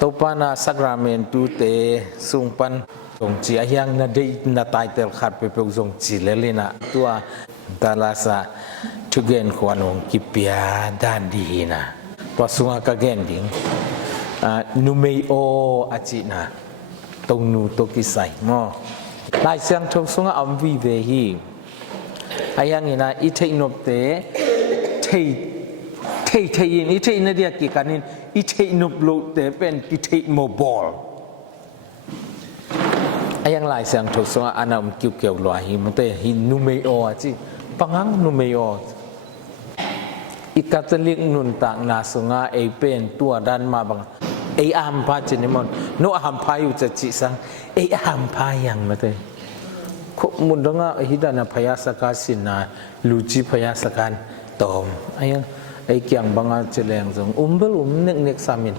ตัวปานาสักราเมนตูเตสุงปันทรงจีอายังนาได้นาตายเตลขัดไปเป็นทรงจีเลลินะตัวตาลาสะทุเกนขวานงกิปยาด้านดีนะตัวสุงากาเกนดิงนูเมโออาจินะตรงนูตัวกิไซมอลายเสียงทงสุงอัมวีเวฮีอายังนี่นะอิเทนบเตเทยินอิเทนเดียกิกันนินอิเทนบลูเตเป็นอิเทโมบอลอายังลายเสียงทงสุงอันนั้นเกี่ยวลอยมันเตหินูเมโออาจิปังหังนูเมโออีกาตลิกนุนต่างนาสุงาเอเป็นตัวดันมาบังเออามพาจินิมอนโนอามพาอยู่จะจิสังเออามพายังมาเตะขมุนดงะฮิดานาพยาสกาสินาลูจิพยาสกันตอมไอ้ยังไอ้เกียงบังอาเจริญสงเบลเนกสามิน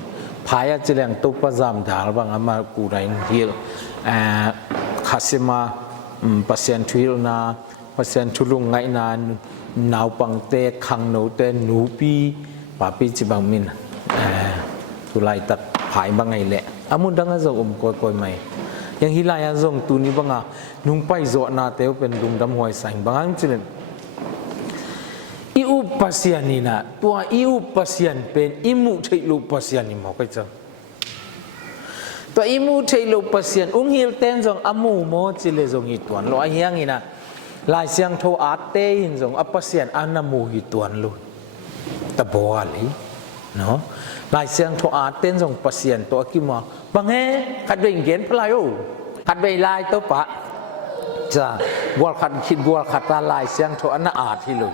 พายาเจริญตุปจามดาลบังอามากูไรน์เฮียคาสิมาปัสยันทุยนาปัสยันทุลุงไงนานนาวปังเตขังโนเตนูปีปาปีจิบังมินตุไลตัดผายบางไงแหละอามุนดังอาจงกอยไหมยังฮิลายอาจงตูนี้บางอ่ะนุ่งไปโจนาเตวเป็นดุมดำหวยใส่บางอันจิเลนอิอุปัสยานีนะตัวอิอุปัสยานเป็นอิมุเทลุปัสยานีมาไปจังตัวอิมุเทลุปัสยานฮิลเตนจงอามูโมจิเลจงฮิตวันloไอ้ยังนี่นะลายเสียงโทอาเตยินจงอปัสยานอานามูฮิตวันลุตะบัวลีเนาะลายเสียงโทอาเต้นส่งปัสยันตัวกิมว่าบางแห่ขัดเวงเกณฑ์พลายโอขัดเวลายตัวปะจะบัวขัดคิดบัวขัดตาลายเสียงโทอันน่าอาที่ลุย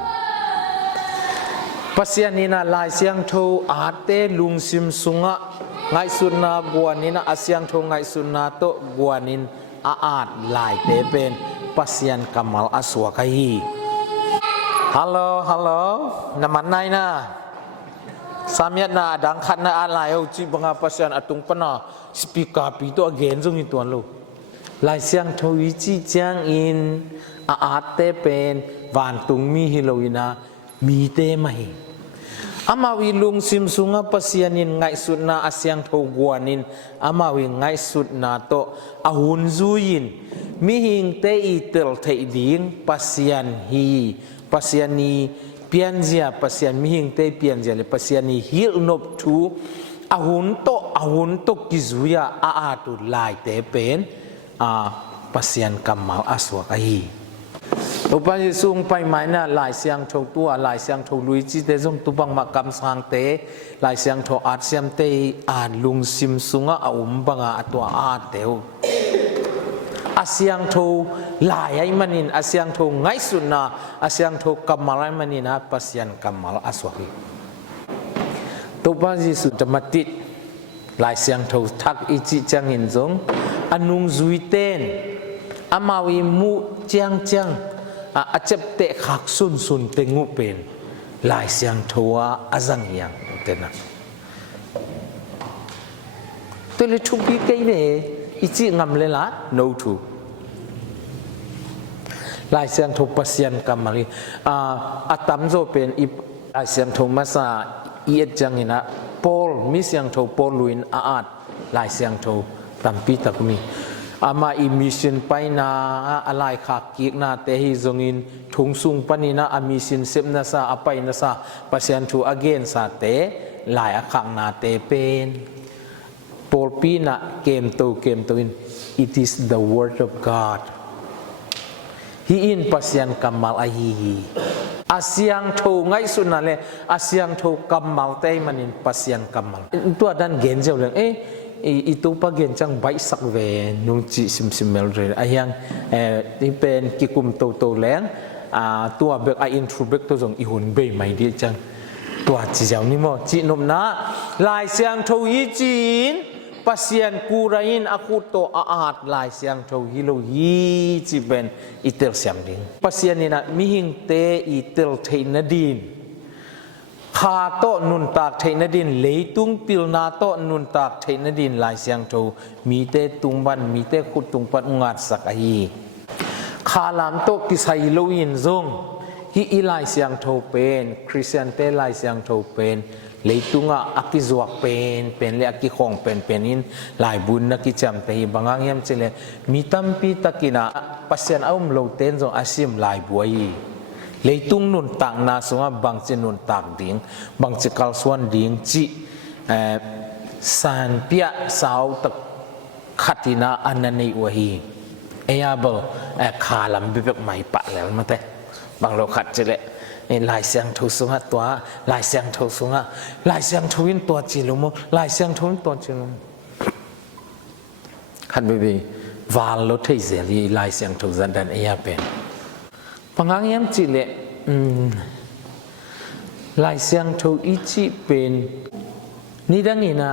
ปัสยันนี่นะลายเสียงโทอาเตลุงซิมสุงะไงสุนาบัวนี่นะอาเสียงโทไงสุนาโตบัวนินอาดลายเตเป็นปัสยันกัมมัลอสวะกัยฮัลโหลน้ำมันไหนนะสามีน่ะดังขัดน่ะอะไรเอาจีบังอาปัสยันอตุงปนะสปีกาปีตัวเกณฑ์ตรงนี้ตัวลูกลายเสียงทวีจีจางอินอาเตเป็นวันตุงมีฮิโลวินามีเตไหมอามาวิลุงซิมสุงปัสยันินไงสุดนาอาเสียงทกวานินอามาวิไงสุดนาโตอาหุนซุยินมีหิงเตอีเตลเทดิงปัสยันฮีปัสยันีpianzia pasien mihing te pianzia le pasien ni hil nop thu ahun to kizuya tu lai te pen pasien kamal aswa kai to pa sung pai mai na lai siang tho tua lai siang tho lui chi te jong tu bang ma kam sang te lai siang tho at siam te an lung sim sunga banga atwa teu asyang tho layai manin asyang tho ngai sunna asyang tho kamalai manina pasyan kamal aswahi to pa jisu tamatit lai syang tho thak ichi changin jong anung zuiten amawi mu chang achep te khak sun te ngupen lai syang thoa azang yang tena to le thupi kai ne ichi ngam le la no thu lai siang tho pasyan kamali atam zo pen i lai siang tho masa iet jangina pol mi siang tho pol luin aat lai siang tho tampi takmi ama emission paina alai khak ki na te hi zongin thung sung panina emission sep na sa apai na sa pasyan tho again sa te lai akhang na te pen Polpina came to in. It is the word of God. Hi in pasyan kamal ahihi. Asyang tho ngai sunale asyang tho kamal tay manin pasyan kamal. Itu adan genjau lang itu pa genjang bai sak ve nung chi sim re ayang pen kikum to leng tua bek a introvert to jong ihun be mai di chang tua chi jaw ni mo chi nom na lai siang tho yi chin pasien kurain aku to aat lai siang tho hilo hi chi ben itel siam ding pasien ni na mihing te itel theinadin kha to nun tak theinadin leitung pilna to nun tak theinadin lai siang tho mi te tungban mi te khut tungpan ngat sak ai kha lam to kisai loin zong hi ilai siang tho pen christian te lai siang tho pen เลยตุงอากิจวกเป็นเลยอากิของเป็นอินหลายบุญนักกิจจำแต่บางอย่างเช่นเลยมีตั้มปีตะกินะปัสเซนเอาโลเตนจงอาศิมหลายบัวยีเลยตุงนุนตักนาสงบางเจนุนตักดิ่งบางเจกัลสวนดิ่งจีสานเปียสาวตะขัดนาอันนั้นในวะฮีเอียบขาลำบิบไม่ปะแล้วมาแต่บางโลขัดเจเลยลายเสียงทุสุงะตัวลายเสียงทุสุงะลายเสียงทุวินตัวจิลุมลายเสียงทุวินตัวจิลุมขัดบิบวาลที่เสรีลายเสียงทุจันดันเอียเป็นปังยังจิเลลายเสียงทุอีจิเป็นนี่ดังนี้นะ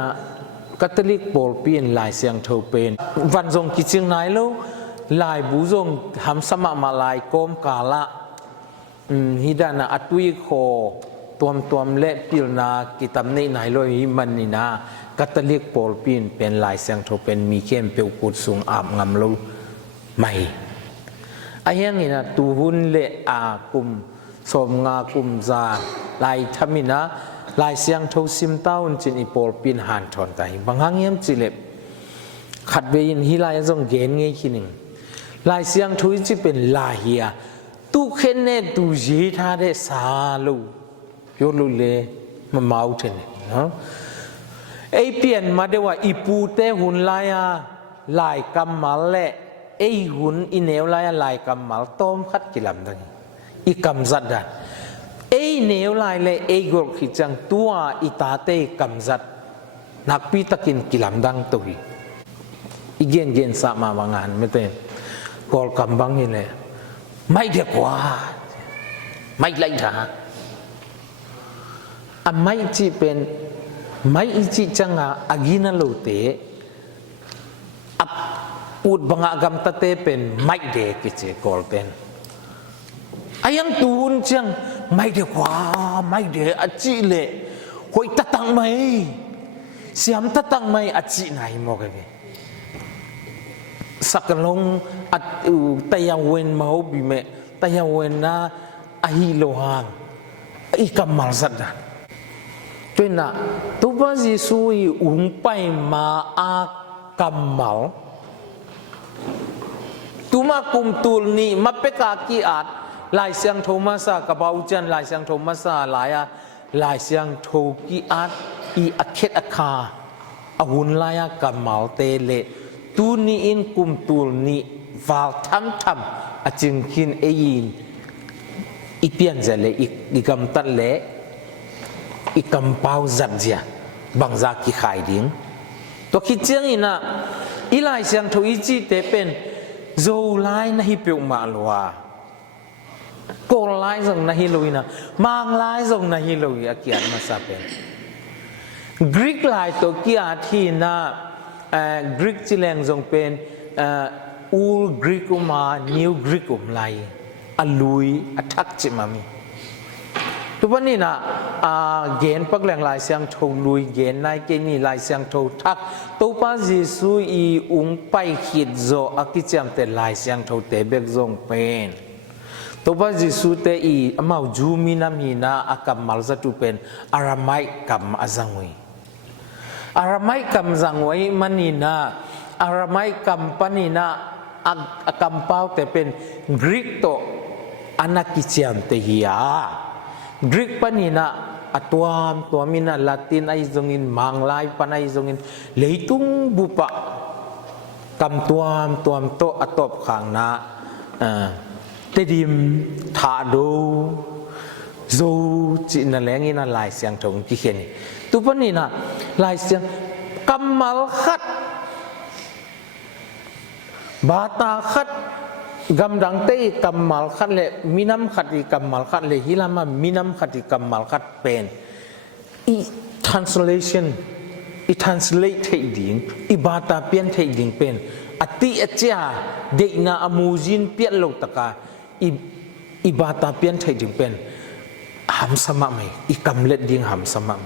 คาทอลิกโปลเปียนลายเสียงทุเป็นวันทรงกิจงไหนลูลายบูทรงทำสมมาลายกรมกาละฮิดานะอัตุยโคตัวเละปิลนากิตามในไหนเลยมันนี่นะคาทอลิกโปลเปียนเป็นลายเสียงทุเป็นมีเข้มเปียวกุดสูงอาบงามลูไม่ไอ้ยังนี่นะตูหุนเละอากุมสมงากุมซาลายทำมินะลายเสียงทุซิมเต้าจินอีโปลเปียนหันทอนใจบางครั้งยังจิเล็บขัดเวียนฮิลายจงเกณฑ์ไงคิดหนึ่งลายเสียงทุยจิเป็นลายเฮียตู้เข็นเนตู้ยีท่าเดสาลูยลุเลมันเมาเถอะนะไอเปลี่ยนมาเดี๋ยวว่าอีปูเตหุ่นลายลายกำมัลเละไอหุ่นอีเนวลายกำมัลต้มขัดกิลำดังอีกำจัดดันไอเนวลายเละไอกรขิจังตัวอีตาเตกำจัดนักปีตะกินกิลำดังตุยอีเย็นสามาวางานไม่เต้กอลกำบังนี่แหละไม่เดียกว่าไม่ไล่ท่าไม่จีเป็นไม่จีจังอากินาโลเตอุดบังอากรรมตะเตเป็นไม่เด็กเจกอลเป็นอายังตูนจังไม่เดียกว่าไม่เดียอจีเล่หอยตะตังไม่เสียมตะตังไม่อจีไหนมอกเลยสักลงอัดแต่ยังเว้นมาบิเมแต่ยังเว้นนะอหิโลหังอีกำมัลสัตว์เป็นนะตัวบ้านยิสุยอุ้งไปมาอากำมัลตัวมาคุมตูลนี่มาเปกากีอาดลายเสียงโทมัสกับบ่าวจันลายเสียงโทมัสลายเสียงโทกีอาดอีอักเขตอักคาอาหุ่นลายกำมัลเตเลตูนี่อินคุมตูลนี่วาลทำอาจึงกินเอีนอีเปียนจะเลยอีกำตัดเลยอีกำเปาจัดเจียบางจากีขายดิ้งตัวคิดเจียงอินะอีลายเสียงทุยจีเตเป็นโจไลนะฮิเปียวมาลัวโกไลส่งนะฮิลุยนะมังไลส่งนะฮิลุยอากิอันมาซาเป็นกรีกไลตัวกี้อาทีนะกรีกจิเลงจงเป็นอูลกรีกุมานิวกรีกุมไลอลุยอัทักจิมามีทุกวันนี้นะเกณฑ์ปักแหล่งลายเสียงโทลุยเกณฑ์นายเกณฑ์นี่ลายเสียงโททักตัวป้าจิสุยอุ้งไปขีดโซอากิจามแต่ลายเสียงโทเตเบกจงเป็นตัวป้าจิสุเตอีมาจูมินามีนาอากัมมัลซาตุเป็นอารามายกัมอาจังวีอารามายกัมจังไว้มันนี่นะอารามายกัมปนีนะอากัมเป้าแต่เป็นกรีกโตอนาคิเชียมเตียกรีกปนีนะตัวมินะลาตินไอจงินมังลายปนไอจงินเลยตุงบุปะกัมตัวโตอตบขังนะเตดิมทาโดโซจินแหลงินะลายเสียงถงที่เขียนตัวปนีนะลายเสียงกัมมัลขัดบาตาขัดกำดังเตะกัมมัลขัดเลยมินัมขัดอีกัมมัลขัดเลยฮิลามามินัมขัดอีกัมมัลขัดเป็นอี translation อี translate เทดิ่งอีบาตาเปลี่ยนเทดิ่งเป็นอติอเจียเด็กน่าอมูจินเปลี่ยนโลกตะกาอีบาตาเปลี่ยนเทดิ่งเป็นหำสมะไหมอีกำเล็ดดิ่งหำสมะไหม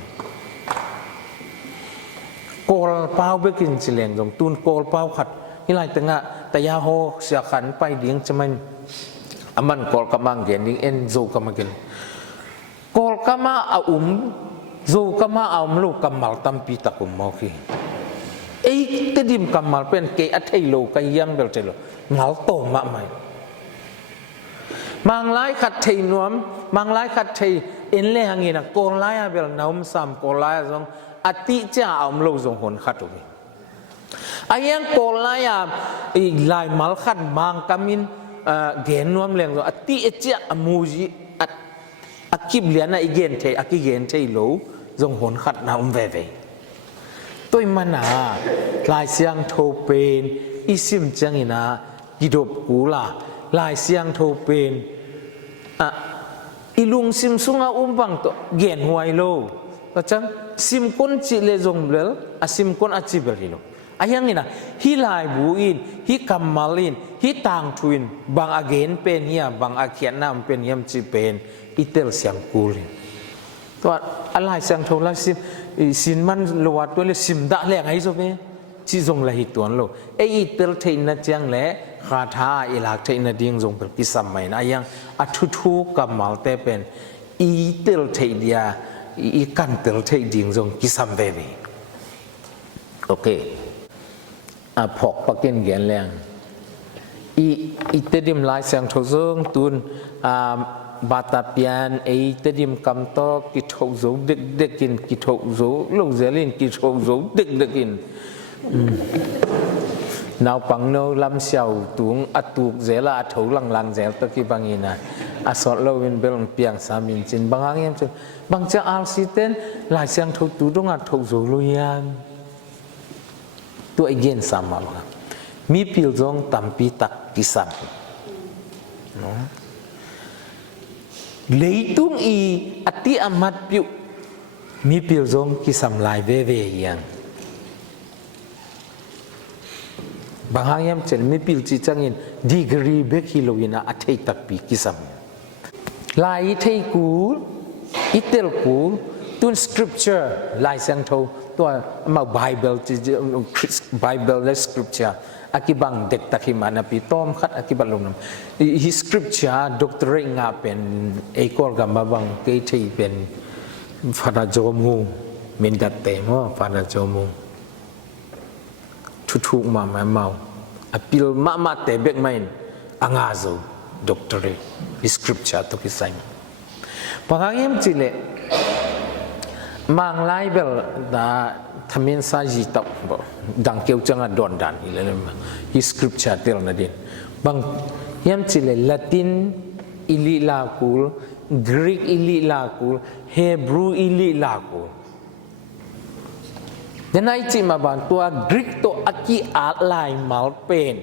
โกลเป้าเบกินจิเลงตรงตูนโกลเป้าขัดนี่ไรแต่งะแต่ยาโฮเสียขันไปดิ้งจะมันมันโกลกำมังเกนดิ้งเอ็นโซกำมังเกนโกลกำมาอา zo kama am lu kamal tampi takum mau ki ei tedim kamal pen ke athei lo ka yang bel telo ngal to ma mai mang lai khat thei nuam mang lai khat thei en le hangina ko lai bel naum sam ko lai zong ati cha am lo zong hon khat tu ayang ko lai i lai mal khat mang kamin gen nuam leng zo ati cha amuji akib liana igen thei akigen thei lo zong hon khat na ve ve tôi mana lai siang tho pen isim changina gidop kula lai siang tho pen ilung sim sunga umbang to gen huai lo kachang sim kon chi le zong lel asim kon achi belilo ayang ina hi lai buin hi kamalin hi tang thuin bang again pen hia bang akhian nam pen yam chi pen itel siang kulin to alai siang tho la sim sin man lowat to le sim da le ngai so pe chi zong la hi tuan lo ei itel thein na chang le kha tha ilak thein na ding zong per kisam mai na yang athu thu kamal te pen itel thei dia i kan tel thei ding zong kisam ve ve okay phok pakin gen leng i tedim lai siang tho zong tun bata pian ei tedim kam to ki thok zo dek dekin ki thok zo lo zelin ki thok zo dek dekin nào bằng nô lâm xiao tuống atuk zela thấu lăng lăng zel to ki bangina asol lo win bel piang samin chin bangang yam chin bang cha al siten lai siang thok tu dong a thok zo lo yan tu again sama mi pil zong tampi tak kisam no leitung i ati amat piu mi pil zong kisam lai ve ve yang bang yam chen mi pil chi changin degree be kiloina athei tak pi kisam lai thei ku itel ku tun scripture lai sang tho to ma bible chi bible le scripture akibang dek takhimana pi tom khat akibalum hi scripture doctorate nga pen ekor gamba bang ke thei pen phara jomu min dat te mo phara jomu thu ma ma mau apil ma te bek main angazo doctorate hi scripture to ki sai pangayem chile mang lai bel da thamin sa ji tak bo dang keu changa don dan ile hi scripture tel na din bang yam chile latin ili la kul greek ili la kul hebrew ili la kul denai chi ma ban tua greek to aki a lai mal pen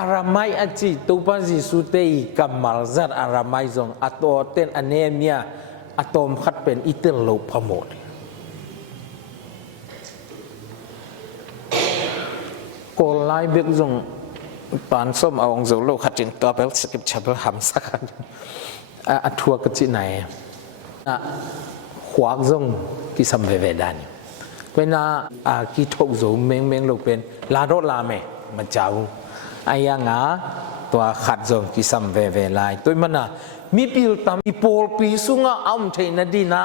aramai achi to pa ji su te kamal zat aramai zong ato ten anemia atom khat pen itel lo phamot ko lai bek zong pan som awong zo lo khat jing to bel skip chabel ham sakan a thua ka chi nai a khwak zong ki sam ve ve danเป็นกีทกโจเมงเมงลูกเป็นลาโรลาเมมาเจ้าไอ้ยังตัวขัดจงกิซัมเวเวลายตัวมันมีปิลตามมีโพลปีสุงอ้อมเทนดีนะ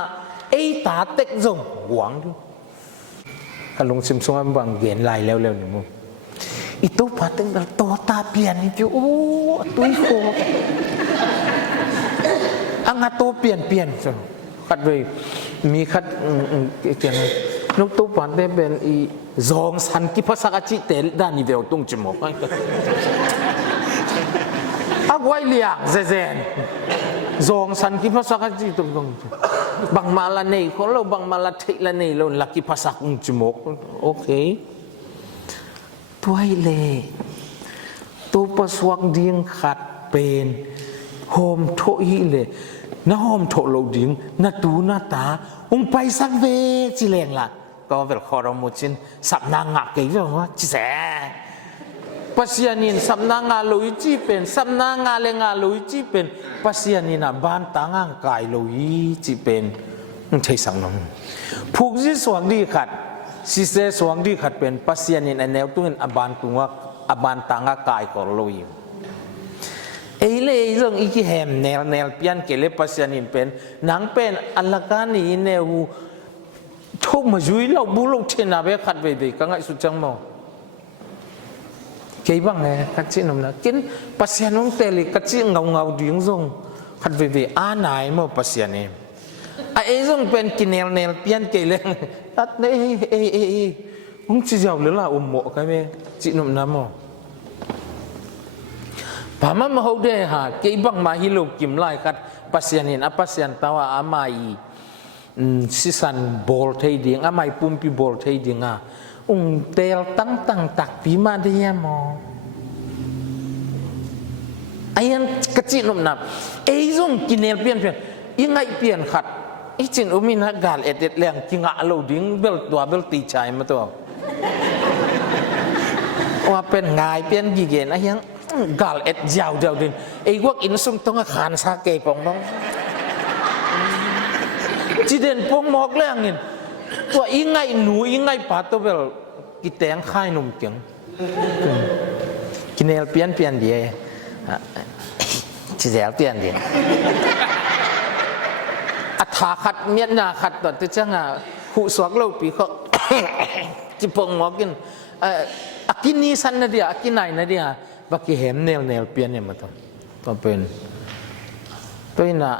ไอ้ตาเต็กจงหวังดูกันลงซิมซุงบางเกณฑ์ลายแล้วนี่มึงอีตัวพัดตั้งแต่ตัวตาเปลี่ยนนี่จูโอ้ตัวโคอังตัวเปลี่ยนจงขัดไปมีขัดเกี่ยงนุกตัวปันได้เป็นอีซองสันกิภาษาจิตเตลด้านนี้เดียวตุ้งจมูกอักไว้เลียเซนซองสันกิภาษาจิตตุ้งบางมาลาเนยคนเราบางมาลาเทลาเนยเราลักกิภาษาตุ้งจมูกโอเคตัวเล่ตัวประสวกดิ้งขัดเป็นโฮมโถอีเล่น้าโฮมโถเราดิ้งน้าตูน้าตาไปสักเวจิเลงล่ะก็เป็นข้อรมุจินสับนางงาเกี่ยวว่าจิเสปัสยานินสับนางงาลุยจีเป็นสับนางงาเลงาลุยจีเป็นปัสยานินบ้านต่างกายลุยจีเป็นใช่สังนงผูกจีสวงดีขัดสิเสสวงดีขัดเป็นปัสยานินแนวตุ้งอบานตุงว่าอบานต่างกายก็ลุยไอ้เรื่องอีกแหมแนวเปลี่ยนเกล็ดปัสยานินเป็นหนังเป็นอัลลากานีแนว ทุกมาจุยเราบุลุเชนาเบขัดไปดีก็ง่ายสุดจังมอเกี่ยบ้างไงกัดจีนนะกินปัสยานงเตลิกัดจีเงาดิ้งซงขัดไปดีอ่านายมอปัสยานเองไอ้ซงเป็นกินเนลเปลี่ยนเกลี่ยตัดเนี่ยมึงจะเอาหรือล่ะหมอกันไหมจีนน้ำมอพามาเอาเดฮะเกี่ยบ้างมาฮิโลกิมไล่กัดปัสยานินปัสยานตัวอามาอีสิสันบอลเทียงอามาปุ่มปีบอลเทียงเตลตั้งตักปีมาเดียมอไอ้ยันกระจินนับไอ้ซงกินเนลเปลี่ยนยังไงเปลี่ยนขัดไอ้จินมีนักการเอ็ดแรงจิงอาโลดิ้งเบลตัวเบลตีใจมาตัวว่าเป็นไงเปลี่ยนกี่เกณฑ์ไอ้ยังกาลเอ็ดยาวดินไอ้พวกอินซุงต้องขานสาเกปองน้องจีเด่นพวกหมอกแรงนี่ตัวยังไงหนูยังไงป่าตัวเบลกิแตงค่ายนมเกียงกินเนลเปลี่ยนเดียจีเดลเปลี่ยนเดียอัฐาขัดเมียนนาขัดตอนที่ช่างหูสวกเราปีเขาจีพงหมอกินอากินนี้สันนะเดียอากินไหนนะเดียบักกี้เห็มเนลเปลี่ยนเนี่ยมาต้องเป็นตัวน่ะ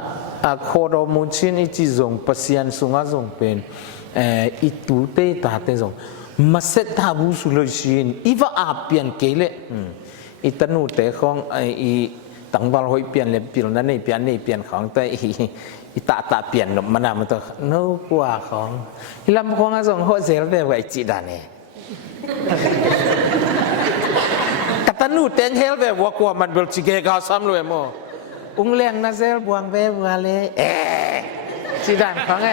โคโรมุชินอิจิซงปัสยันสุงาซงเป็นอิตูเตตาเตซงมาเซตาบุสุลชินอีว่าอาเปลี่ยนเกลเลอิตานูเตของอีตั้งบอลหอยเปลี่ยนเลยเปลี่ยนนั่นนี่เปลี่ยนของแต่อีตาเปลี่ยนมันน่ะมันตัวโน้กว่าของที่ลำของอาซงโฮเซลแบบไว้จีดานี่กตันนูเต็งเฮลแบบว่ากว่ามันเบลจิเกกาซ้ำเลยมั้งเลี้ยงน่าเซลบวงเบบวาเลยจีดานฟังไง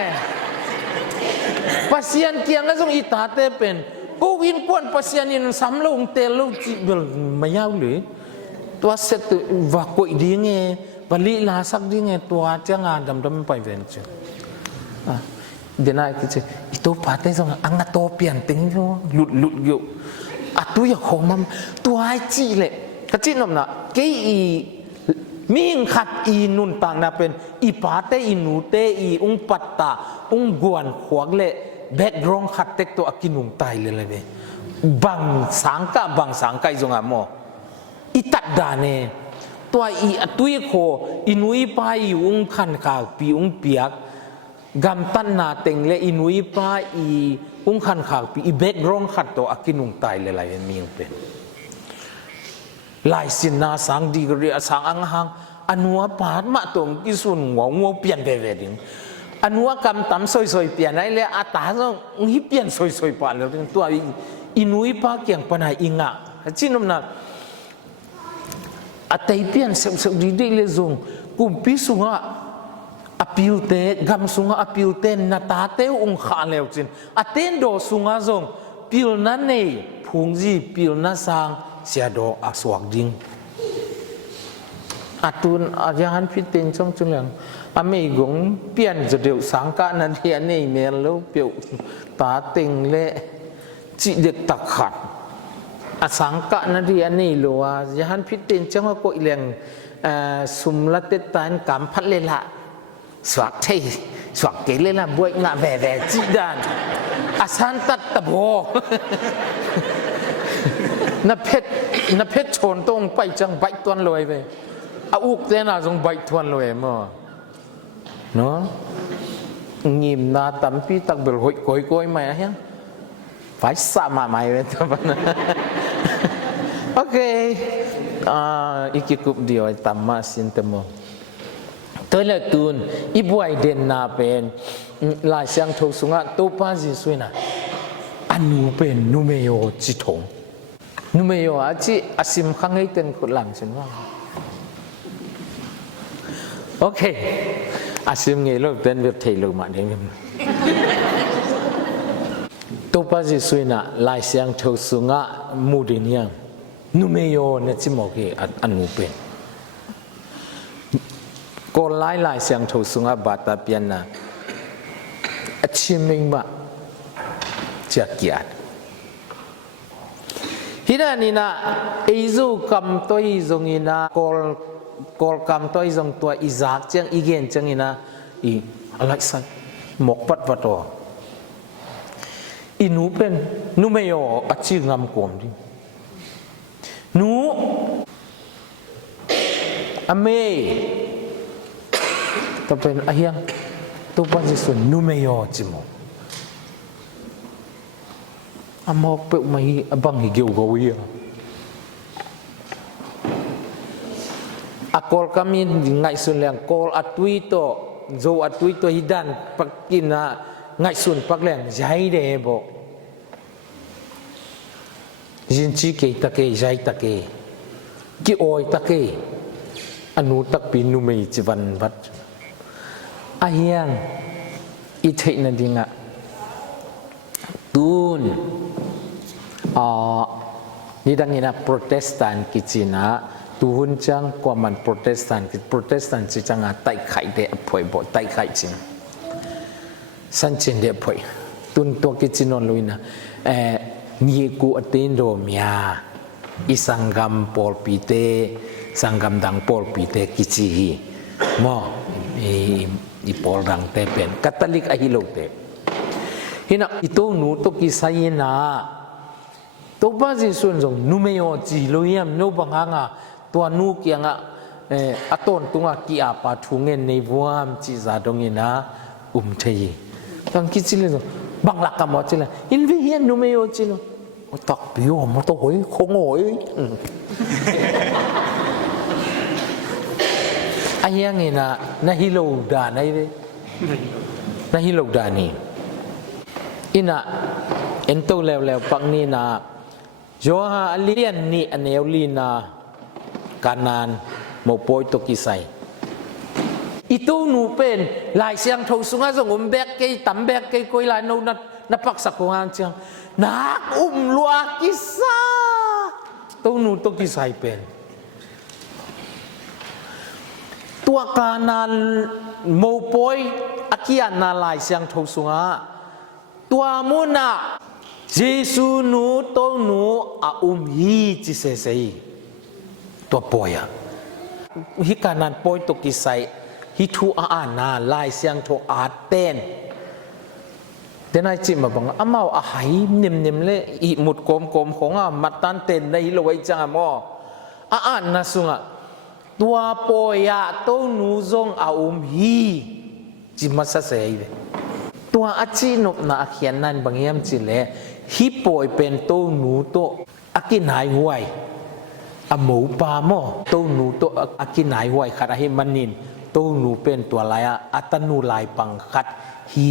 ปัสยันเกียงก็ส่งอีตาเตเป็นกูวินกวนปัสยันอินซ้ำลงเตลูจีเบลไม่ยาวเลยตัวเสตว่ากุยดีไงบลีลาสักดีไงตัวจ้างานดำไปเวนจูเดี๋ยวน่าคิดจะอีตัวปาเต้ส่งอังกตัวเปลี่ยนติ้งอยู่หลุดอยู่ตัวอย่างของมันตัวไอจีเลยกระจินนมนะเกี่ยมีงขัดอีนุนต่างนะเป็นอีปาเตอีนูเตอีปัตตากวนขวางเละแบกร้องขัดเต็กตัวกินุงตายเลยเลยบางสังกะจงอ่ะมออีตัดดาเนตัวอีตุยโคอินุยปาอีขันขาวปีเปียกกำตันนาเต็งเละอินุยปาอีขันขาวปีอีแบกร้องขัดตัวกินุงตายเลยเลยมีงเป็นลายสินนาสังดีกรีสังอังหังอนัวปาดมาตรงกิสุนงัวเปลี่ยนไปเวดิงอนัวกำตำซอยเปลี่ยนไอ้เลยอาตาต้องฮิเปลี่ยนซอยปานแล้วตัวอินุยปาเกี่ยงปัญหาอิงะจินมนาอาตัยเปลี่ยนเสกดีเลยซงกุมพิสุงะอภิวเตกำสุงะอภิวเตนาตาเตขาแล้วจินอาเตนโดสุงะซงพิลนั่นเองพุงจีพิลนั่นสังเสียดอกสวกดิ้งอาตุนอาจารย์พิเตนช่องจุลังอเมริกงเปลี่ยนจะเดียวสังกัดนั่นที่อันนี้เมลแล้วเปียวตาเต็งเละจิเด็กตักขัดอาสังกัดนั่นที่อันนี้หรือว่าอาจารย์พิเตนช่องก็อีเลียงสุมละเตตานกำพัดเลละสวักเทสวักเกเลละบวยงาแหวจิดานอาสันตัดตะโบนับเพชรชนต้องไปจังใบตวนลอยไปอุกเจน่าจงใบตวนลอยมั้งเนาะงิมนาตั้มปีตักเบลหอยก้อยไหมฮะไฟสามาไหมเว้ยตัวนั้นโอเคอีกกลุ่มเดียวตั้มมาสินเตมตัวเล็กตุนอีบวยเด่นนาเป็นลายเสียงทุกสุงะตัวป้าจีสวยนะอันนู้เป็นนูเมโยจิตงนูเมโยอาจีอาซิมขังให้เต็นขุดหลังฉันว่าโอเคอาซิมเงี้ยลูกเต็นเว็บไทยลูกมาเดี๋ยวตัวป้าจีสวยนะลายเสียงทุกสุงะมูดินยังนูเมโยเนี่ยจิโมกีอันนู้เป็นก็ไล่เสียงทุกสุงะบาตาเปียนนะชิมิงบะจักเกียรฮินานี่นะไอซูคำตัวอีจงอินะกอลคำตัวอีจงตัวอิจักจังอีเกนจังอินะอีอะไรสักหมกปัดวัดตัว อีหนูเป็นนูไม่ยออาชีพงามกวมดิหนูอเมย์ตัวเป็นอะไรยังตัวปัจจุบันนูไม่ยอจิโมอามอกเปิดมาฮีบังฮิเกี่ยวกับวิยakol kami ngai sun leng kol atui to zo atui to hidan pakina ngai sun pak leng jai de bo jin chi ke ta ke jai ta ke ki oi ta ke anu tak pin nu mei chiwan vat a hian I thei na dinga tun ni dangina protestant kichina tuhun chang kwa man protestant chi changa tai khai de phoi bo tai khai chin san chin de phoi tun to kichinon luina ni ku atin ro mya isangam pol pite sangam dang pol pite kichi hi mo I pol dang te pen katolik a hilo te hina ito nu to ki sayina to ba ji sun jong nu me yo ji lo yam no bangangaตัวนูกยังอะต้นตัวกีอาปาทุงเงินในวัวมจีซาดงยินะเทยต้องคิดสิเลยบางหลักกรรมจิเลยอินวิเฮียนนูไม่โอจิเลยตักบิวมันตัวหอยคงหอยไอ้ยังไงนะนาฮิโลดาไอ้เว้นาฮิโลดานี่อินะเอ็นโตแล้วปังนี่นะโยฮาเลียนนี่อันเอลลีนาkanan mo poi to kisai itu nu pen lai siang thau sunga jong bek ke tam bek ke koi lai no na pak sak ko hang chang nak lua kisa to nu to kisai pen tua kanan mo poi akia na lai siang thau sunga tua muna Jesu nu to nu a hi chi se seiตัวปอยฮิการนันปอยตกิไซฮิทูอานาลายเสียงโทอาเต้นแต่นายจิมาบังอามาอาหายนิ่มๆเลยอีหมุดกลมๆของมัดตันเต้นในโลยจังมออ่านนะสุงตัวปอยตัวนูจงอาฮีจิมาซะเสียตัวอาชีนบนาเขียนนั่นบางอย่างจิเลฮิปอยเป็นตัวนูโตอากินหายห่วยอหมูปลาหม้อตัวหนูตัวอากินไหนห่วยขัดให้มันนินตัวหนูเป็นตัวลายอัตนูลายปังขัดฮี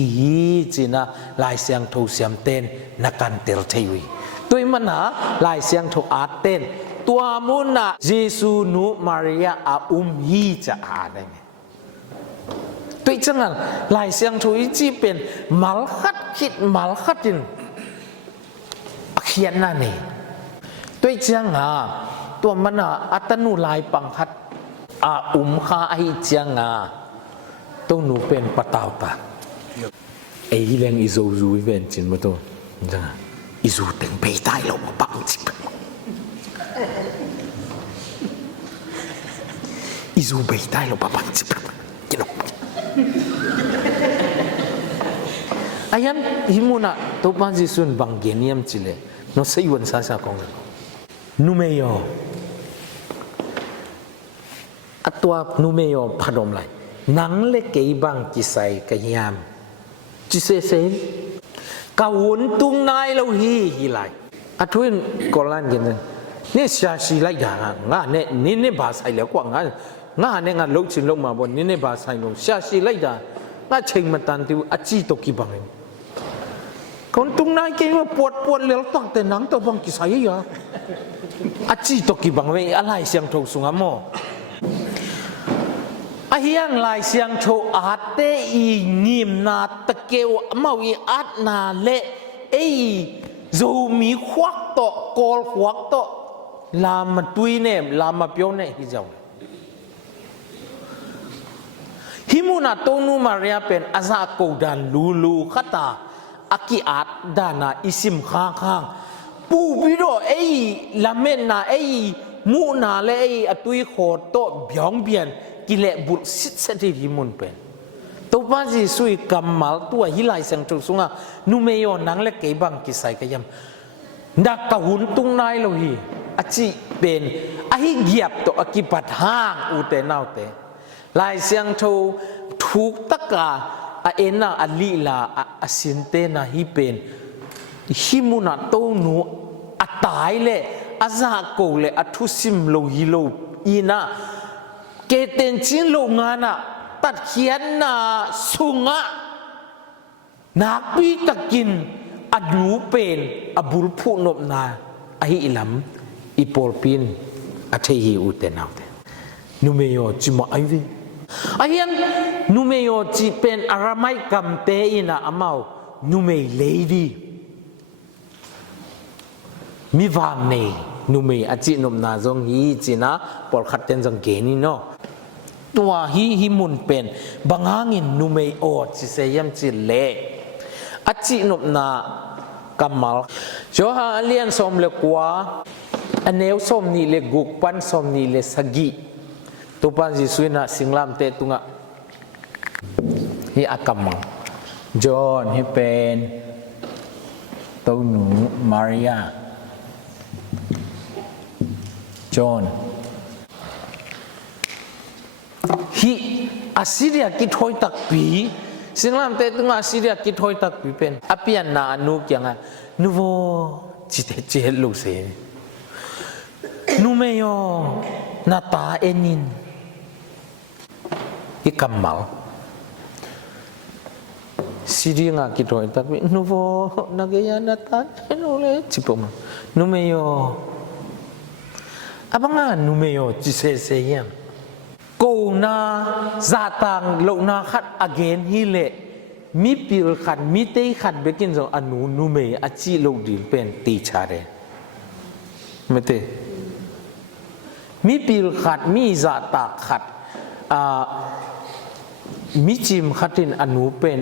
จีนะลายเสียงทูเสียมเต้นนักการเตอร์เทวีตัวมันหาลายเสียงทูอาเต้นตัวมุนนะเยซูนุมาริยาฮีจะได้ไหมตัวจังงั้นลายเสียงทูจีเป็นมัลคัดคิดมัลคัดจินเขียนนั่นเองตัวจังตัวมันอัตนูลายปังคัดข้าไอเจียงตัวหนูเป็นปะตาวตาไอ้เรื่องอิซูซูเป็นจริงมั้ยตัวจังอิซูเต็งไปได้เราปังจิบอิซูไปได้เราปังจิบกินหรอกไอ้ยันหิมุนะตัวมันจิสุนบังเกียนิยมจิเลโนเสียวันซาซากงนูเมยตัวนูเมยพดมไหลนังเล็กเกยบังจิใส่กะยามจิเซเซนกะวนตุงนายเราฮีไหลอะทุนกอลันกันนี่ชาชีไลด่างาเนี่ยนี่บาใส่แล้วกว่างาเนี่ยงาลุกชินลงมาบนนี่บาใส่ลงชาชีไลด่างาเชิงมันตันติวอจีตกิบังคนตุงนายเกยว่าปวดเหลือตั้งแต่หนังตัวบังจิใส่ยาอจีตกิบังเวอะไรเสียงถูกสุงามโมอาเฮียงลายเสียงโชอาเตอีนิมนาตะเกียวมาวีอัดนาเละเอจูมีควักโตกอลควักโตลามาตุยเนมลามาเปียวเนฮิจาวฮิมุนาโตนูมาเรียเป็นอาซาโกดันลูขตาอากิอัดดานาอิซิมข้างปูบิโดเอลาเมนนาเอมูนาเลอตุยโคโตเบียงเบียนกิเลบุตรสิทธิ์ที่มุนเป็น ตัวป้าจีสุยกำมัลตัวฮิไลเสียงจุสุงะนุเมยอนังเล็กเก็บังกิสัยกยำดักกะหุนตุงนายโลหีอาจิเป็นอาฮิเกียบตัวอากิปัดห้างอุเตนาวเตลายเสียงทูถูกตะกาอาเอ็นาอลีลาอาสินเตนะฮิเป็นฮิมุนาโตนูอาตายเลยอาซาโกเลยอาทุสิมโลฮิโลอีน่าเกเตนจินโลงานะตัดเขียนนาสุงะนักปีตะกินอดูเป็นอบุลผู้นบนาอหิลัมอีปอลปินอาเทฮีอุเตนาวเตนุเมโยจิมาไอวีอายันนุเมโยจิเป็นอารามายกัมเตอินะอามาวนุเมเลดีมิวามเนนุเมอจินบนาจงฮีจินะปอลขัดเตนจงเกนิโนตัวฮิมุนเป็นบางงินนุเมโอจิเซยัมจิเลอจินบนากัมมัลจอฮาเลียนสมเลกัวอันเนวสมนี่เลกุกปันสมนี่เลสกีตัวปันจิสุยนะสิงลามเตตุงะฮิอากัมมัลจอห์นฮิเป็นตัวหนูมาริยาจอห์นฮิอาซิเรียกิทอยตักปีสิงลามเตตุงอาซิเรียกิทอยตักปีเป็นอภิยันนานุกยังไงนูโวจิตเจลูเซนูเมโยนาตาเอนินอิกัมมัลซิเรียงากิทอยตักปีนูโวนักยานาตาเอโนเลจิปมนูเมโยอะบังนูเมโยจิเซเซยังกูนาซาตังโลนาขัดอเกนฮิเลมีปิลขัดมีเตยขัดเบกินจงอนุนุเมอจิโลดิลเป็นตีชาเรไม่เตมีปิลขัดมีซาตาขัดมีจิมขัดินอนุเป็น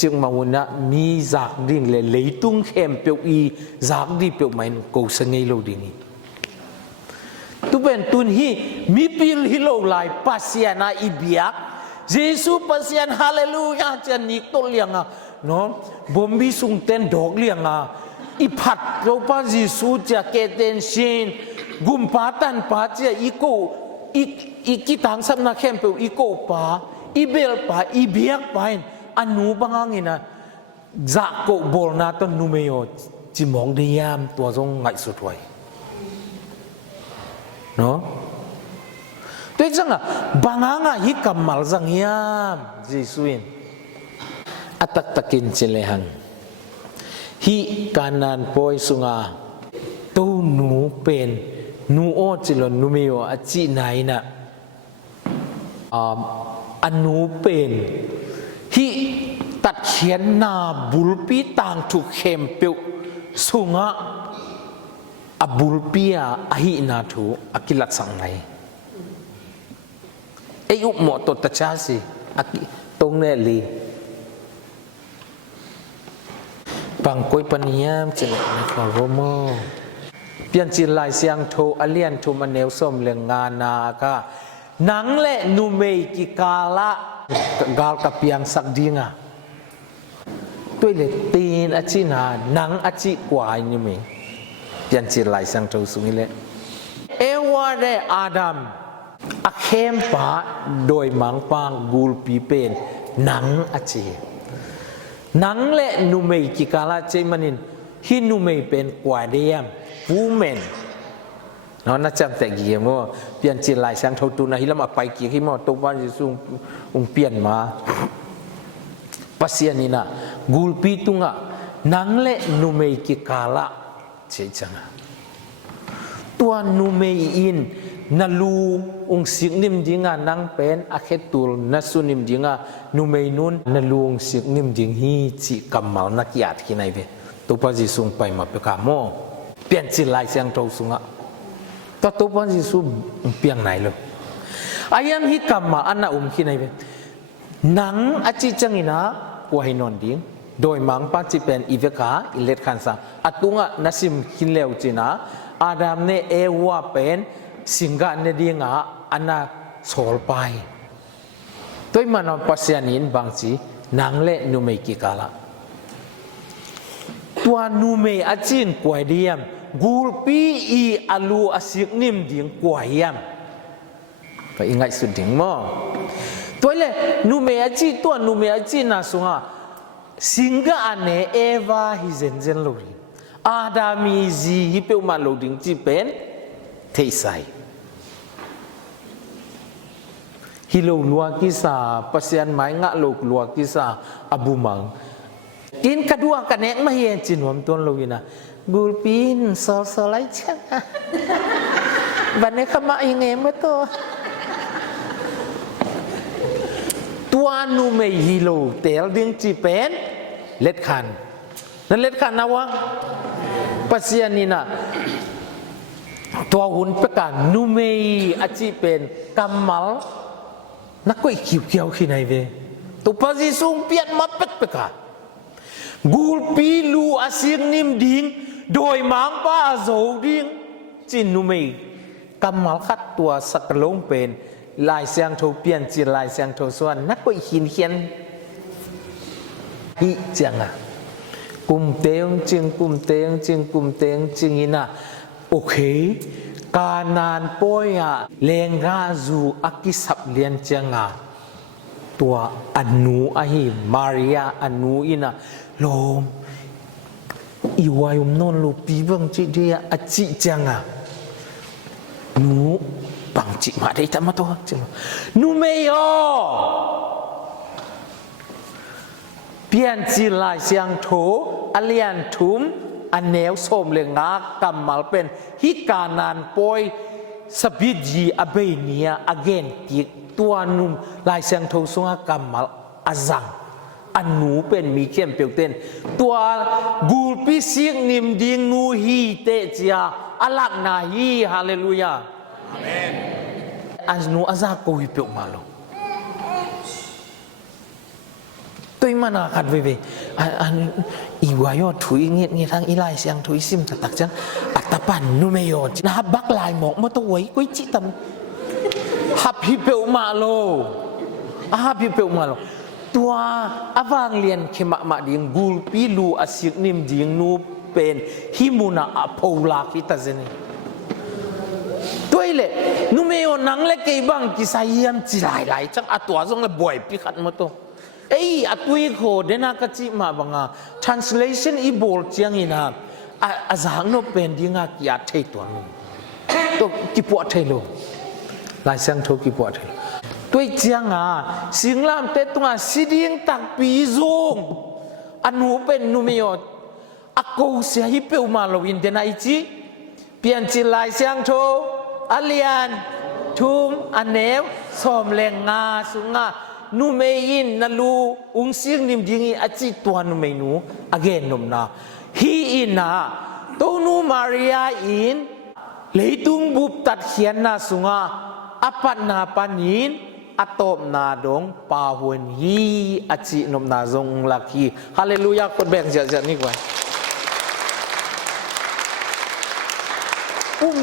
จึงมาวันนะมีจากดิ่งเลยเลยตุ้งเข้มเปียวอีจากดีเปียวไม่กูสงเงโลดินีtu ben tun hi mi pil hi lo lai pasiana ibiak jesu pasian hallelujah chan nik to lianga no bombi sung ten dog lianga i phat lo pa jesu cha ke ten shin gum pa tan pa cha i ko i ki tang sam na khem pe i ko pa i bel pa i biak pa anu bangangina za ko bol na ton numeo chi mong de yam to jong ngai su thoi no tôi rằng là banganga hi kamal rằng hiam Jesuin atak takin cilehan hi kanan poi sunga tu nu pen nu o cilon numeo aci naina anu pen hi tat khian na bulpi tang thu khem peu sunga abulpia ahi na thu akilat sang nai ei up mo to ta cha si aki tong ne li pang koi paniam chele na ko romo pian chi lai siang tho alian thu manew som le nga na ka nang le nu mei ki kala gal ka piang sak dinga toi le tin achi na nang achi kwai ni me pian chi lai sang tho sungi le ewa de adam a khem pa doi mang pang gul pi pen nang achi nang le nu mei ki kala che manin hi nu mei pen kwai de yam women nó chăm tại gì mà biến chỉ lại sang thâu tu này hi làm à phải kia khi mà tu ban gì sung biến mà pasien ina gulpi tunga nang le numei ki kala che changa tua numei in nalu sing nim dinga nang pen akhetul nasunim dinga numei nun nalu sing nim ding hi chi kamal nakiat kinai ve tu pa ji sung pai ma pe ka mo pian chi lai sang thâu sunga to tu pa ji su piang nai lo ayam hi kamma anna kinai ve nang achi changina wa hinon ding doi mang pa chi pen iveka ilet khansa atunga nasim hinleu china adam ne ewa pen singa ne dinga ana sol pai ตัวมันปัสยานินบางจีนางเล่นูเมกิกาละตัวนูเมอาจินกวยเดียมกูลปีอีอาลูอาศิกนิมดิ่งกวยยมไปอิงไงสุดดิ่งมั้งตัวเล่นูเมอาจีตัวนูเมอาจีน่าสุงาสิงกอันเนเอวาฮิเซนเซนโลริอาดามีจีฮิเปอุมาโลดิ่งจีเป็นเทไซฮิโลลัวกิซาปัสยันไม้งะโลกลัวกิซาอบูมังกินกระดูกกันเองไม่เห็นจินวมต้นโลกินะกูปีนสอสไลช่างวันนี้เขามาอย่างเงี้ยมาตัวนูเมฮิโลเตลดิ้งจีเป็นเล็ดขันนั่นเล็ดขันนะวะปัสยันนี่นะตัวหุ่นประการนูเมอาจีเป็นกัมมัลนักก็อีกเกี่ยวขี้ไหนเวตัวพาซิซุงเปียดมาเป็ดประการกูปีลูอาศิกนิมดิ่งโดยมังป้าโจดิ่งจินนูเมกัมมัลขัดตัวสักลงเป็นลายเสียงโทเปลี่ยนจีลายเสียงโทส่วนนักก็อีกหินเขียนฮิจังอ่ะกุมเตงจิงกุมเตงจิงกุมเตงจิงอินะโอเคการนานป่วยอ่ะเลงกาจูอักิสับเลียนจังอ่ะตัวอนูอะฮิมาริยาอนูอินะโลมอีวายุมนนลูปีบังจิเดียอจิจังอ่ะนูบังจิมาได้ทำมาตัวจังนูเมยอเปลี่ยนจีลายเสียงโถอเลียนทุมอันแนวสมเลงากกัมมัลเป็นฮิกานันปอยสบิจีอเบเนียอเกนกิตัวนุ่มลายเสียงโทสงกัมมัลอาซังอันนูเป็นมีเข้มเปียวเต้นตัวกูปิสิกนิมดิงนูฮีเตจียอัลักนาฮีฮาเลลูยาอาเมนอันนูอาซาโกฮิเปียวมาโลตัวมันอาคัดเว่อันอีวายอถุยเงี้ยทางอีไลเสียงถุยซิมตักจังอัตปันนูเมยอนะฮับบักลายหมอกมาตัวไว้กุ้ยจิตัมฮับฮิเปอุมาโลฮับฮิเปอุมาโลตัวอาวางเลียนเขมะมาดิงกูลปีลูอาศิกนิมดิงนูเป็นฮิมุนาอโพลาคิตาเซนีตัวเล่นูเมยอนังเล็กไอ้บังกิสายยันจิหลายจังอัตัวจงเลยบ่อยพิขัดมาตัวเอ้ยอัตุยโคเดนักจิมาบังอ่ะ translation อีโบลจียงอินะอาจารย์โนเป็นดิ้งอ่ะกิอาเทตัวนึงตัวกิปวดเทโลลายเสียงโทกิปวดเทโลตัวจียงอ่ะสิ่งลามเตตัวสิดิ้งตักปีซงอันหูเป็นนูเมยออักกูเสียฮิเปอุมาโลวินเดนัยจีเปลี่ยนจิลายเสียงโทอเลียนทุมอันเนวสมเลงงาสุงานูเมยินนัลูอุงซิงนิมดิงีอจิตัวนูเมนูอเกนนุมนาฮีอินาตูนูมาริยาอินเลยตุงบุบตัดเขียนนาสุงาอปันนาปันินอตบนาดงปาหวนฮีอจินุมนาจงลักฮีฮาเลลูยาคนแบ่งจัดนี่ไว้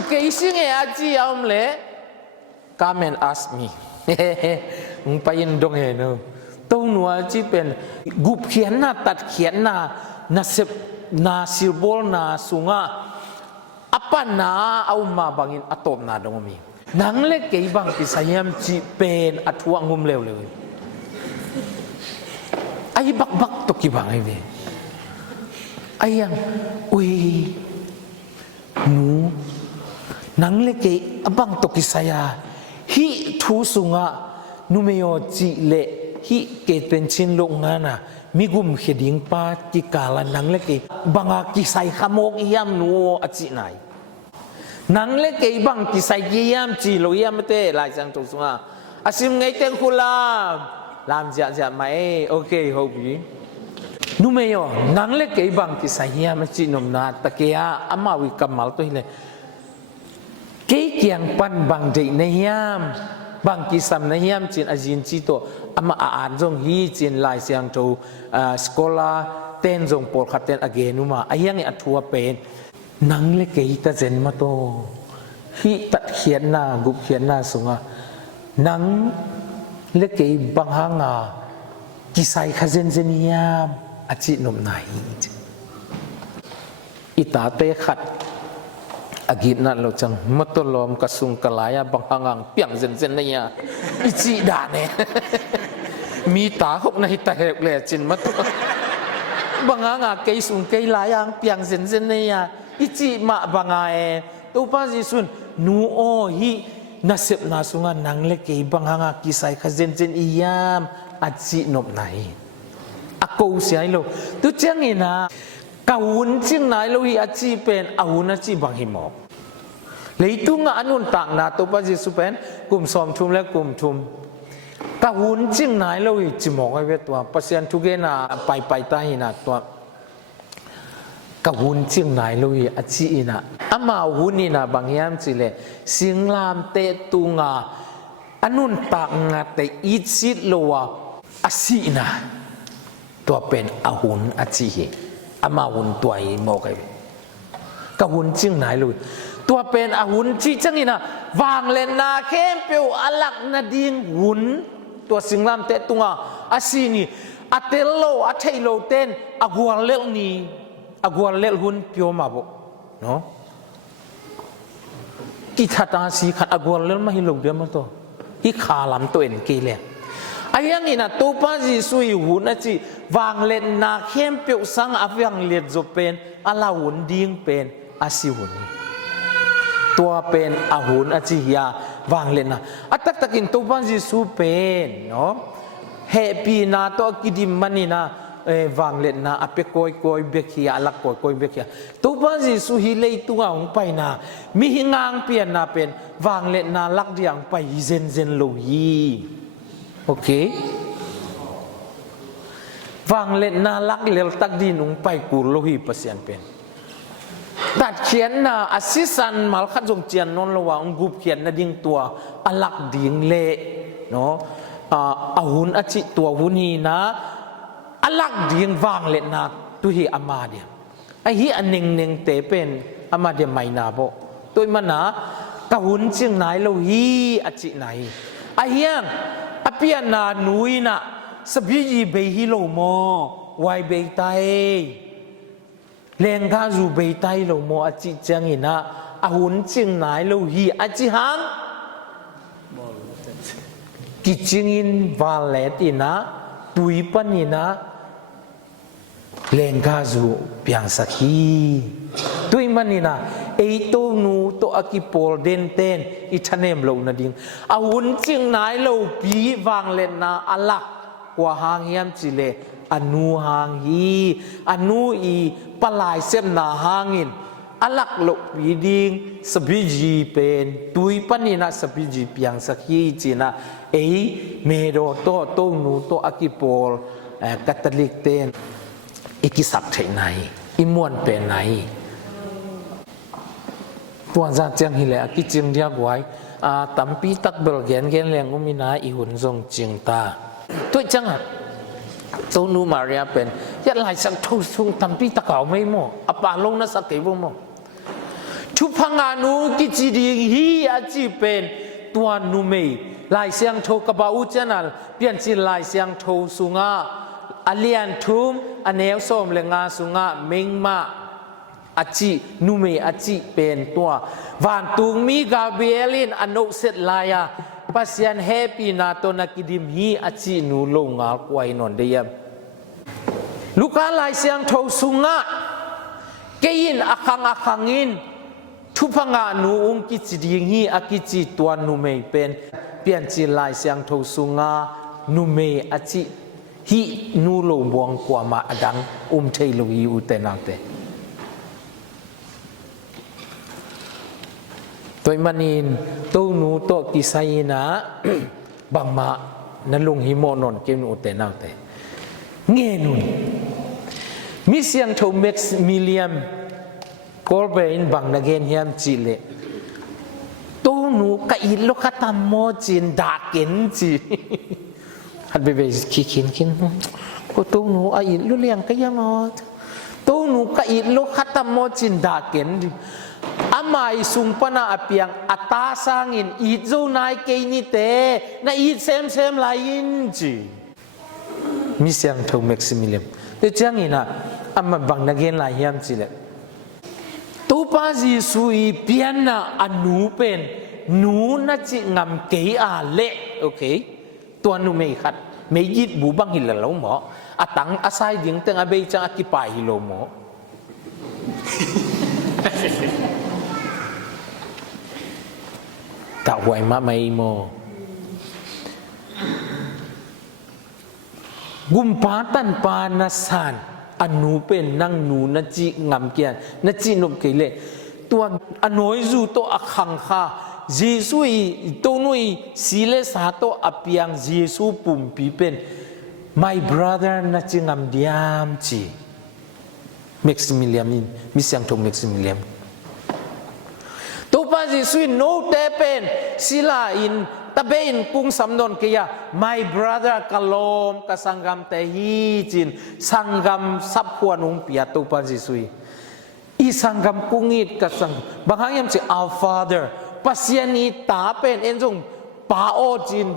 เกซิงเออจิอมเลcome and ask me ไปยินดงเฮนตัวหนูจีเป็นกุบเขียนนาตัดเขียนนาเสพนาซิลบอลนาสุงาอปะนาเอามาบังอินอตบนาดงมีนังเล็กเกี่ยบังกิสายามจีเป็นอัตวงุมเลวเลยไอ้บักตกกี่บังไอ้เว้ไอ้ยังอุ้ยหนูนังเล็กเกี่ยบังตกกิสายาฮิทูสุงะนูเมโอจิเลฮิเกตเป็นชินลงงานะมิกุมเขดิงปากิกาลนังเล็กบังอากิไซขโมกยามนูอจิไนนังเล็กบังกิไซกิยามจิโลยามเตลายจังตุสุงะอาซิมไงเตงคุลามลามจะไม่โอเคฮอบีนูเมโอนังเล็กบังกิไซยามจินมนาตะเกียอามาวิกัมมัลตัวเลยเกี่ยงปันบางเดในยามบางกิสัมในยามจีนอาจินจีโตอามาอ่านจงฮีจีนลายเสียงโตสกอลาเต้นจงปอดขัดเต้นอเกนุมาอายังอัทัวเป็นนังเล็กตาเจนมาโตฮีตัดเขียนหน้ากุบเขียนหน้าสุงะนัง เล็กไอ้บางหางากิไซขเซนเซนียมอาจินมไหนอิตาเตขัดอากินันเราจังมัตลอมกสุงกลายบางหางเปียงเซนเซนเนี่ยอิจิดาเนี่ยมีตาหกในตาเหกเลยจินมัตบางหางเกยสุงเกยลายเปียงเซนเซนเนี่ยอิจิมาบางไงตัวป้าจิสุนนูโอฮีนาเสพนาสุงานังเล็กบางหางกิไซขเซนเซนอียามอาจินมไหนอากูเสียโลตัวเจ้างี้นะกาวุนจิงไหนโลฮีอาจิเป็นอาวุนอาจิบางหิมอกเลยตุงอานุนต่างนาตัวป้าจิสุเป็นกลุ่มสอมทุมและกลุ่มทุมกาวุนจิงไหนโลฮีจิมอกไอ้เวตัวปัสยันทุเกนาไปตาหินาตัวกาวุนจิงไหนโลฮีอาจิอินะอามาวุนินะบางยามจิเลสิงลามเตตุงาอนุนต่างนาแต่อิจิโลวาอาศินะตัวเป็นอาหุนอาจิเหอามาหุนตัวไอ้โมกไอ้กาหุนจิงไหนเลยตัวเป็นอาหุนจีจังนี่นะวางเลนนาเข้มเปียวอลักนาดิงหุนตัวสิงลามเตตุงาอาศินี่อาเตลโลอาเทโลเตนอากวาเลลนี่อากวาเลลหุนเปียวมาบอกเนาะกิทัตาสีขัดอากวาเลลมาฮิโลเดียมันตัวฮิขาลำตัวเอ็นเกลียไอ้ยังนี่นะตัวป้าจีสุยหุ่นจีวางเล่นนาเข้มเปียวสังอาฟังเลียดจบเป็นอาลาหุ่นดิ้งเป็นอาศิหุ่นตัวเป็นอาหุ่นจียาวางเล่นนะอัตตะกินตัวป้าจีสุเป็นเนาะเฮปีนาตัวกิดิมันนี่นะวางเล่นนะอเปโกยเบคียลักโกยเบคียตัวป้าจีสุฮิเลยตัวองไปนะมีหิงางเปลี่ยนนะเป็นวางเล่นนะลักเดียงไปเซนโลยีโอเควางเล่นนาลักเลลตักดีนุงไปกูโลหิปัสยันเป็นตัดเขียนนะอาศิสันมาลขัดจงเจียนนนระหว่างกุบเขียนนะดิ่งตัวอลักดิ่งเละเนาะอาหุนอจิตัวหุนีนะอลักดิ่งวางเล่นนาตุฮีอามาเดียไอฮีอันหนึ่งเตเป็นอามาเดียไม่นาโบตัวมันนะกะหุนจึงไหนโลฮีอจิไหนไอเฮียงอภิยนาหนุยนะสบิจีเบฮิโลโมไวเบยไตเลงกาจูเบยไตโลโมอจิจังอินะอาหุนจิงไหนโลฮีอจิหังกิจิงินวาเลตินะตุยปันินะเลงกาจูเปียงสักฮีตุยมันนี่นะไอโตนูโตอากิโปลเดนเตนอิทเนมโลนาดิงอาหุนจิงไหนโลปีวางเลนนาอลักกว่าหางเฮียมจิเลอนุหางฮีอนุอีปลายเส้นนาหางินอลักโลปีดิงสบิจีเป็นตุยปันินะสบิจีเปียงสักฮีจินะไอเมโดโตนูโตอากิโปลคาทอลิกเตนอิกิสักเทไหนอิมวนเป็นไหนตัวจัดเจียงฮิเลกิจิงเดียกไว้ตั้มปีตักเบลเกนเลี้ยงอุมินาอิหุนทรงจิงตาตัวจังอ่ะตัวนูมาเรียเป็นยัดลายสักทุสุงตั้มปีตักเอาไม่หมดอปาลงนัสเกบุโมทุพังานูกิจิดีฮีอาจีเป็นตัวนูเมย์ลายเสียงโทกบ่าวเจนัลเปลี่ยนสิลายเสียงโทสุงาอเลียนทุมอเนวส้มเลงาสุงาเมงมาอาจินุเมอาจิเป็นตัววานตุงมีกาเบลินอนุเสตลายาปัสยันเฮปีนาโตนักิดิมฮีอาจินูลงอาควายนนเดียมลูกาลายเสียงโทสุงะเกยินอาคังอินทุพังานูองกิจิดิงฮีอากิจิตัวนุเมเป็นเปลี่ยนจิลายเสียงโทสุงะนุเมอาจิฮีนูโลบวงกว่ามาอดังเทโลฮีอุเตนังเตตัวมันนินตัวนูตัวกิไซนะบางมานั่นลงหิโมนนเกมนูเตนังเตเงนุนมิเซียงโทเม็กซ์มิเลียมกอลเบอินบางนักเรียนเฮียมจิเลตัวนูกับอิโลคัตามโมจินดาเกนจิฮัดเบเบคินก็ตัวนูอิลุเลียงก็ยังอดตัวนูกับอิโลคัตามโมจินดาเกนอา amai sungpana apiang atasangin izo nai keinite na it sem lain ji misyang thau Maximilian te changina amma bang nagen la hiam chi le tu pa ji sui piana anu pen nu na chi ngam ke a le okayตัวนูไม่ขัดไม่ยิดบูบังหิลละหมออาตังอาศัยดิ่งเตงอาเบยจังอากิปายหิโลหมอกะไว้มาไม่โมกุมปาตันปานาสานอนุเป็นนั่งนูนจิงามเกียนนจินบเกเลตัวอนอยจูโตอคังคาเยซูตัวนุยสิเลสาโตอเปียงเยซูปุ่มปีเป็น my brother นจิงามเดียมจีเม็กซิมิเลียมินมิเซียงทงเม็กซิมิเลียมตัวป้าเยซูโนเตเป็นศิลาอินตะเบอินกุ้งสำนวนเกีย my brother กะลมกะสังกามเตฮีจินสังกามซับขวานุงเปียตัวป้าเยซูอีสังกามกุ้งอิดกะสังบางครั้งยังจะ our fatherปัสยานีตาเป็นเอ็นจงป้าโอจิน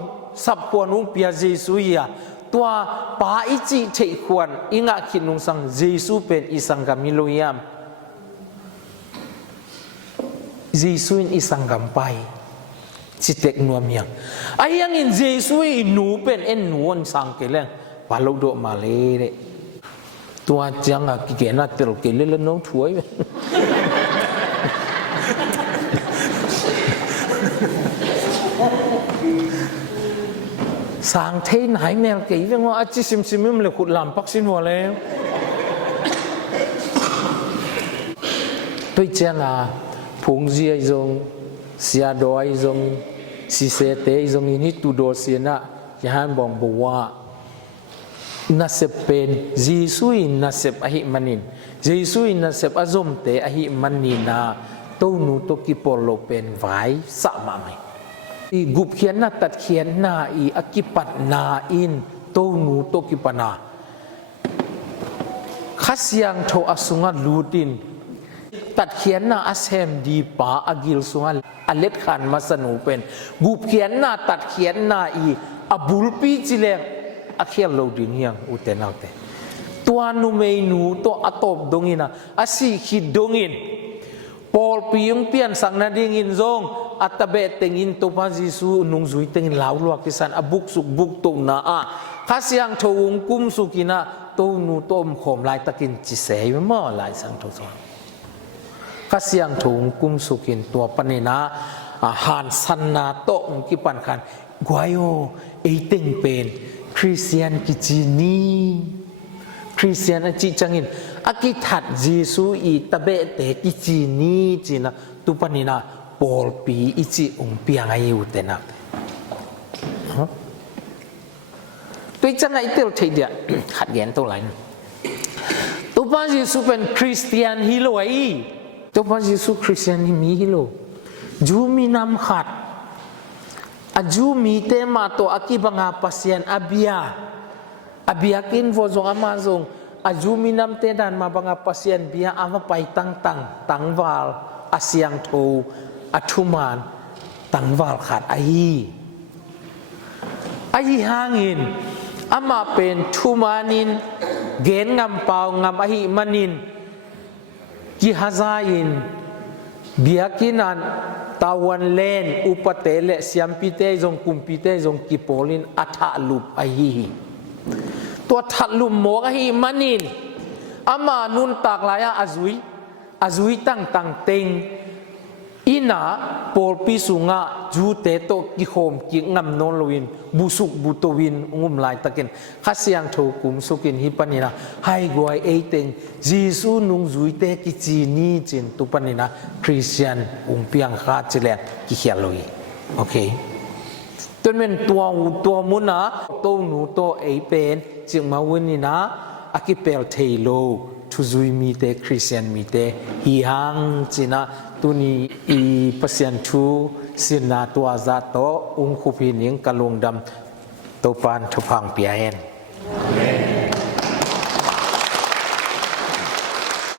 สับขวานุงเปียเยซูยาตัวป้าอิจิเทขวานอิงะคิดนุงสังเยซูเป็นอีสังกามิโลยามเยซูอินอีสังกามไปจิตเตกนัวเมียงไอ้ยังอินเยซูอินหนูเป็นเอ็นหนูอันสังเกลังปาลูกโดมาเลยตัวจังอะกิเกน่าเตลเกลเลนน้องถวยสางเทนหายแมวกี่เรื่องว่าอาจิซิมเลยขุดลำปักสินหัวแล้วด้วยเจ้าน่ะพงเจียจงเสียดอยจงสิเสเตจงอินิตุโดเสียนะยานบองบัวนัสเป็นเยซูอินนัสอหิมันินเยซูอินนัสอจมเตอหิมันินาตูนูตกิปโลเป็นไว้สะมาไหมอีกุบเขียนนาตัดเขียนนาอีอกิปัตนาอินตูนูตกิปนาขัสยังโทอสุงาลูดินตัดเขียนนาอัสเฮมดีปาอกิลสุงาอเล็ดขันมาสนุเป็นกุบเขียนนาตัดเขียนนาอีอบุลปีจิเลอเขียนโลดินยังอุเตนาเตตัวนูเมนูตัวอตบดงอินะอาศิขิดดงอินปอลปียงเปียนสังนาดิ่งอินซงอัตเบตเต็งอินตัวพระเยซูนุงจุยเต็งลาวลวกกิสันอบุกสุกบุกตุนาอาข้าเสียงโชวงกุมสุกินะตัวนูตัวมข่มลายตะกินจิเสยมั่วลายสังทุกส่วนข้าเสียงโชวงกุมสุกินตัวปนินะหันสันนาโตมกิปันขันกวยโอเอเต็งเป็นคริสเตียนกิจินีคริสเตียนอจิจังอินอากิทัดเยซูอีตะเบะเตกิจินีจินะตุปนินะปอลปีอิจิองเปียงอายุเตนะตัวจังไงเตลเทียขัดแย้งตัวไหนตุปเยซูเป็นคริสเตียนฮิโลไอตุปเยซูคริสเตียนมีฮิโลจูมีนำขัดอาจูมีเตมาตัวอากิบังอาปัสยันอาบิยากินโฟซงอามาซงอาจูมีนำเตดันมาบังอาปัสยันบิยาอามาไปตังวาลอาเซียงโทอัทุมานตังวาลขาดไอหางอินอามาเป็นทุมานินเกณฑ์งำเปางำอหิมันินกิฮาซาอินเบียกินันตาวันเลนอุปเตเลเสียมพิเตจงกุมพิเตจงกิโปลินอัฐลุปอหิตัวทัดลุมโมกอหิมันินอามานุนตากลายอาจุยตั้งเต็งอินาปอลปิสุงะจูเตโตกิโฮมกิงำนนลวินบุสุกบุตวินงุมลายตะกินข้าเสียงโทกุมสุกินฮิปนินะให้กวยเอเต็งเยซูนุงจุยเตกิจีนีจินตุปนินะคริสเตียนองเปียงข้าจิเลกิเขียลอยโอเคจนเป็นตัวมุนะตัวหนูตัวเอเป็นจึงมาวันนี้นะอากิเปลเทโลทุจุยมีเตคริสเตียนมีเตฮิฮังจินะตุนีอีปัสยันทูสินาตัวซาโตอุ้งคุพินิงกะลงดำตัวปานทุพังเปียเอ็น